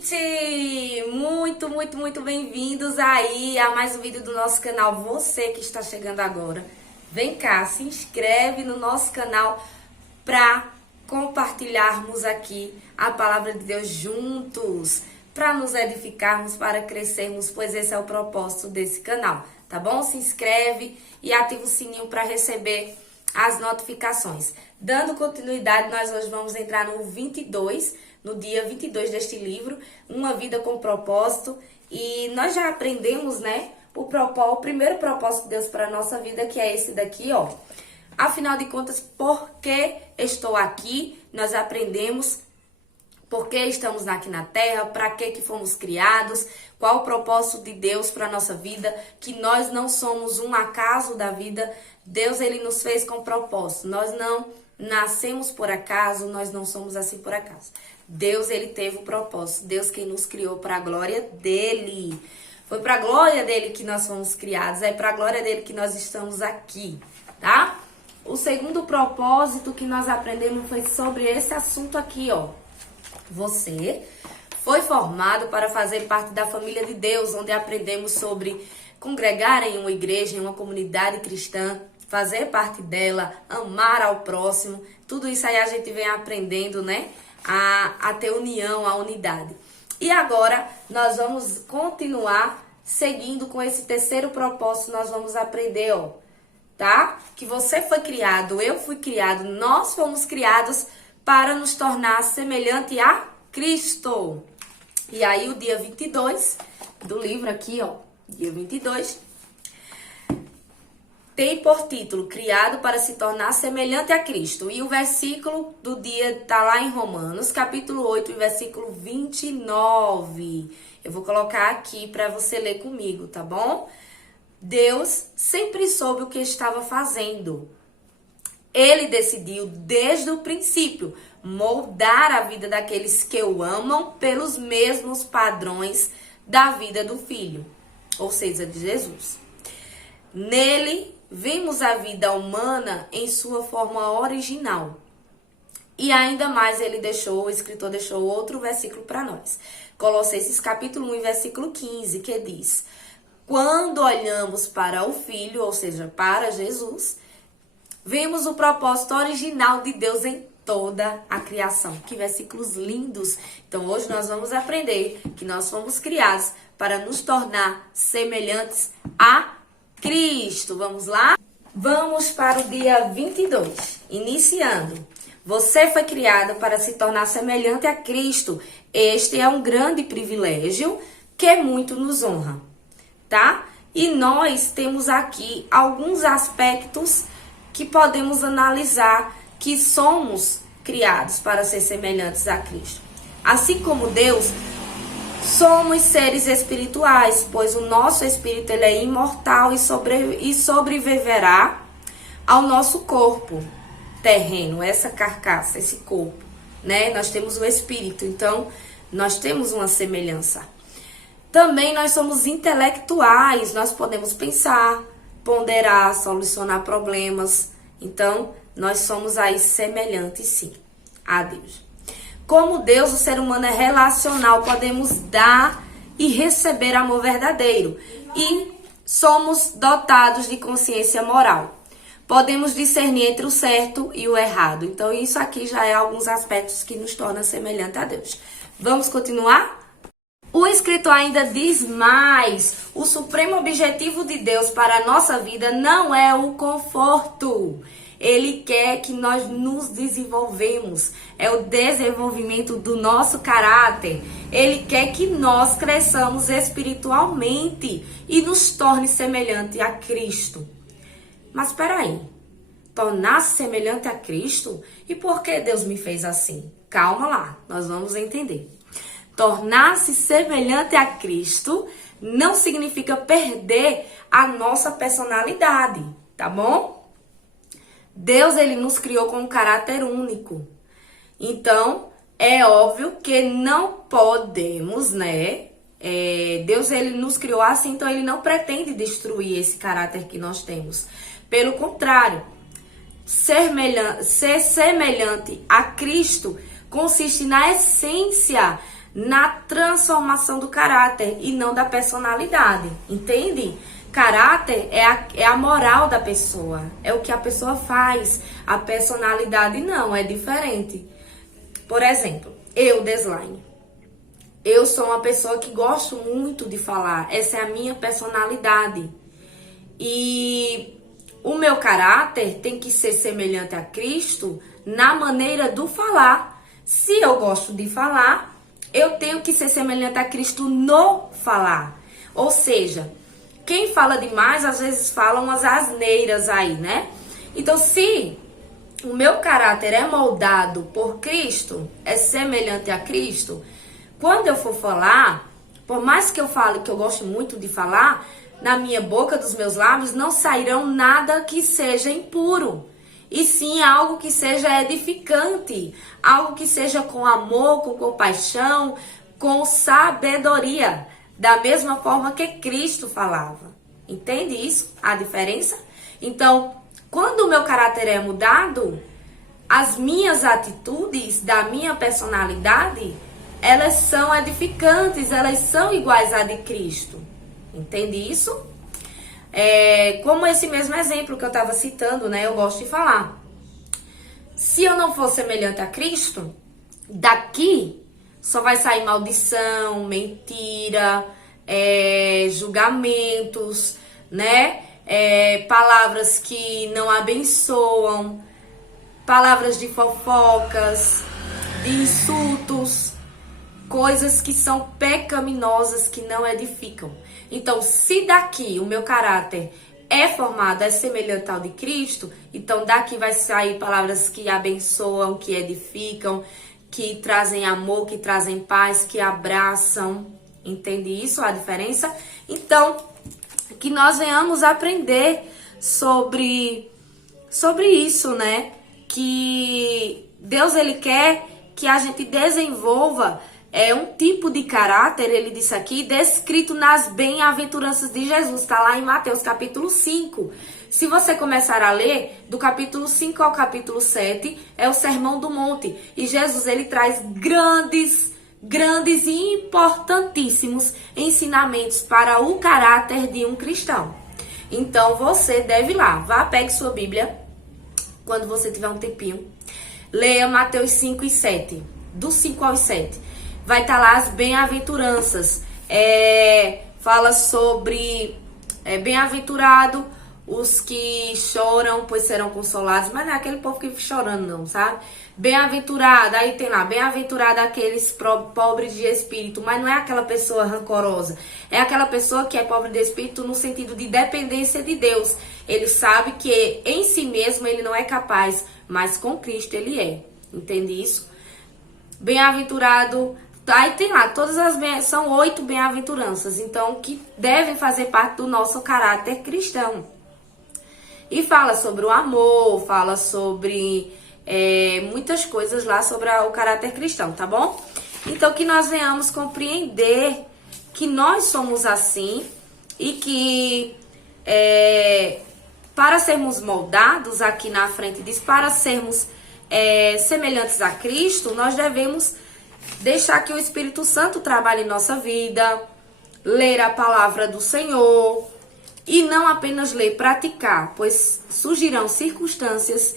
gente! Muito bem-vindos aí a mais um vídeo do nosso canal. Você que está chegando agora, vem cá, se inscreve no nosso canal para compartilharmos aqui a palavra de Deus juntos, para nos edificarmos, para crescermos, pois esse é o propósito desse canal, tá bom? Se inscreve e ativa o sininho para receber as notificações. Dando continuidade, nós hoje vamos entrar no dia 22 deste livro, Uma Vida com Propósito. E nós já aprendemos, né, o primeiro propósito de Deus para a nossa vida, que é esse daqui, ó. Afinal de contas, por que estou aqui? Nós aprendemos por que estamos aqui na Terra, para que fomos criados, qual o propósito de Deus para a nossa vida, que nós não somos um acaso da vida. Deus, ele nos fez com propósito. Nós não nascemos por acaso, nós não somos assim por acaso. Deus, ele teve o propósito. Deus quem nos criou para a glória dele. Foi para a glória dele que nós fomos criados, é para a glória dele que nós estamos aqui, tá? O segundo propósito que nós aprendemos foi sobre esse assunto aqui, ó. Você foi formado para fazer parte da família de Deus, onde aprendemos sobre congregar em uma igreja, em uma comunidade cristã, fazer parte dela, amar ao próximo. Tudo isso aí a gente vem aprendendo, né? A ter união, a unidade. E agora nós vamos continuar seguindo com esse terceiro propósito. Nós vamos aprender, ó, tá? Que você foi criado, eu fui criado, nós fomos criados para nos tornar semelhante a Cristo. E aí o dia 22 do livro aqui, ó, dia 22, tem por título, criado para se tornar semelhante a Cristo. E o versículo do dia tá lá em Romanos, capítulo 8, versículo 29. Eu vou colocar aqui para você ler comigo, tá bom? Deus sempre soube o que estava fazendo. Ele decidiu, desde o princípio, moldar a vida daqueles que o amam pelos mesmos padrões da vida do Filho, ou seja, de Jesus. Nele, vimos a vida humana em sua forma original. E ainda mais o escritor deixou outro versículo para nós. Colossenses capítulo 1, versículo 15, que diz: quando olhamos para o Filho, ou seja, para Jesus, vemos o propósito original de Deus em toda a criação. Que versículos lindos! Então hoje nós vamos aprender que nós fomos criados para nos tornar semelhantes a Cristo. Vamos lá? Vamos para o dia 22. Iniciando. Você foi criado para se tornar semelhante a Cristo. Este é um grande privilégio que muito nos honra, tá? E nós temos aqui alguns aspectos que podemos analisar, que somos criados para ser semelhantes a Cristo. Assim como Deus, somos seres espirituais, pois o nosso espírito ele é imortal e sobreviverá ao nosso corpo terreno, essa carcaça, esse corpo, né? Nós temos o espírito, então nós temos uma semelhança. Também nós somos intelectuais, nós podemos pensar, ponderar, solucionar problemas. Então, nós somos aí semelhantes, sim, a Deus. Como Deus, o ser humano é relacional, podemos dar e receber amor verdadeiro. E somos dotados de consciência moral. Podemos discernir entre o certo e o errado. Então, isso aqui já é alguns aspectos que nos tornam semelhante a Deus. Vamos continuar? O escritor ainda diz mais: o supremo objetivo de Deus para a nossa vida não é o conforto. Ele quer que nós nos desenvolvemos. É o desenvolvimento do nosso caráter. Ele quer que nós cresçamos espiritualmente e nos torne semelhante a Cristo. Mas espera aí. Tornar-se semelhante a Cristo? E por que Deus me fez assim? Calma lá, nós vamos entender. Tornar-se semelhante a Cristo não significa perder a nossa personalidade, tá bom? Deus, ele nos criou com um caráter único. Então, é óbvio que não podemos, né? Deus, ele nos criou assim, então ele não pretende destruir esse caráter que nós temos. Pelo contrário, ser semelhante a Cristo consiste na essência na transformação do caráter e não da personalidade, entende? Caráter é a moral da pessoa, é o que a pessoa faz. A personalidade não, é diferente. Por exemplo, eu, Deslaine, eu sou uma pessoa que gosto muito de falar, essa é a minha personalidade. E o meu caráter tem que ser semelhante a Cristo na maneira do falar. Se eu gosto de falar, eu tenho que ser semelhante a Cristo no falar. Ou seja, quem fala demais, às vezes fala umas asneiras aí, né? Então, se o meu caráter é moldado por Cristo, é semelhante a Cristo, quando eu for falar, por mais que eu fale que eu gosto muito de falar, na minha boca, dos meus lábios, não sairão nada que seja impuro. E sim algo que seja edificante, algo que seja com amor, com compaixão, com sabedoria, da mesma forma que Cristo falava. Entende isso? A diferença? Então, quando o meu caráter é mudado, as minhas atitudes da minha personalidade, elas são edificantes, elas são iguais à de Cristo. Entende isso? Como esse mesmo exemplo que eu estava citando, né? Eu gosto de falar. Se eu não for semelhante a Cristo, daqui só vai sair maldição, mentira, julgamentos, né? Palavras que não abençoam, palavras de fofocas, de insultos, coisas que são pecaminosas, que não edificam. Então, se daqui o meu caráter é formado, é semelhante ao de Cristo, então daqui vai sair palavras que abençoam, que edificam, que trazem amor, que trazem paz, que abraçam. Entende isso, a diferença? Então, que nós venhamos aprender sobre isso, né? Que Deus, ele quer que a gente desenvolva um tipo de caráter, ele disse aqui, descrito nas bem-aventuranças de Jesus. Está lá em Mateus capítulo 5. Se você começar a ler, do capítulo 5 ao capítulo 7, é o Sermão do Monte. E Jesus, ele traz grandes e importantíssimos ensinamentos para o caráter de um cristão. Então, você deve ir lá. Vá, pegue sua Bíblia, quando você tiver um tempinho. Leia Mateus 5 e 7. Do 5 ao 7. Vai estar lá as bem-aventuranças. Fala sobre bem-aventurado os que choram, pois serão consolados. Mas não é aquele povo que fica chorando, não, sabe? Bem-aventurado, aí tem lá, bem-aventurado aqueles pobres de espírito. Mas não é aquela pessoa rancorosa. É aquela pessoa que é pobre de espírito no sentido de dependência de Deus. Ele sabe que em si mesmo ele não é capaz, mas com Cristo ele é. Entende isso? Bem-aventurado. Aí tem lá, são 8 bem-aventuranças, então, que devem fazer parte do nosso caráter cristão. E fala sobre o amor, fala sobre muitas coisas lá sobre o caráter cristão, tá bom? Então, que nós venhamos compreender que nós somos assim e que para sermos moldados, aqui na frente diz, para sermos semelhantes a Cristo, nós devemos deixar que o Espírito Santo trabalhe em nossa vida, ler a palavra do Senhor e não apenas ler, praticar, pois surgirão circunstâncias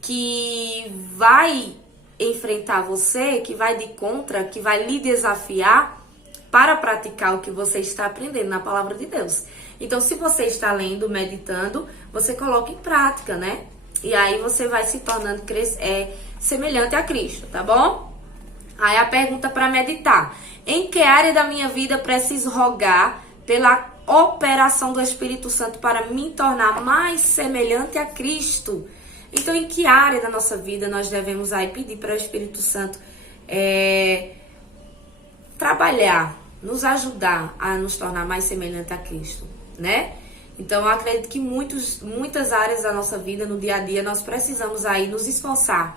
que vai enfrentar você, que vai de contra, que vai lhe desafiar para praticar o que você está aprendendo na palavra de Deus. Então, se você está lendo, meditando, você coloca em prática, né? E aí você vai se tornando semelhante a Cristo, tá bom? Aí a pergunta para meditar: em que área da minha vida preciso rogar pela operação do Espírito Santo para me tornar mais semelhante a Cristo? Então, em que área da nossa vida nós devemos aí pedir para o Espírito Santo trabalhar, nos ajudar a nos tornar mais semelhante a Cristo, né? Então, eu acredito que muitas áreas da nossa vida, no dia a dia, nós precisamos aí nos esforçar.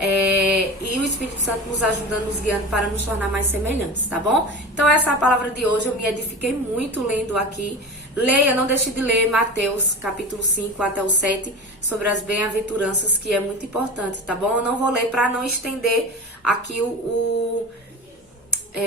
E o Espírito Santo nos ajudando, nos guiando para nos tornar mais semelhantes, tá bom? Então, essa é a palavra de hoje. Eu me edifiquei muito lendo aqui. Leia, não deixe de ler Mateus, capítulo 5 até o 7, sobre as bem-aventuranças, que é muito importante, tá bom? Eu não vou ler para não estender aqui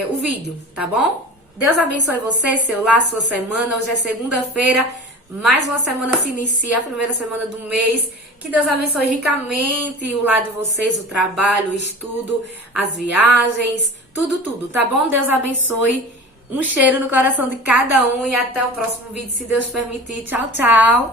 o vídeo, tá bom? Deus abençoe você, seu lar, sua semana. Hoje é segunda-feira, mais uma semana se inicia, a primeira semana do mês. Que Deus abençoe ricamente o lar de vocês, o trabalho, o estudo, as viagens, tudo, tá bom? Deus abençoe. Um cheiro no coração de cada um e até o próximo vídeo, se Deus permitir. Tchau, tchau!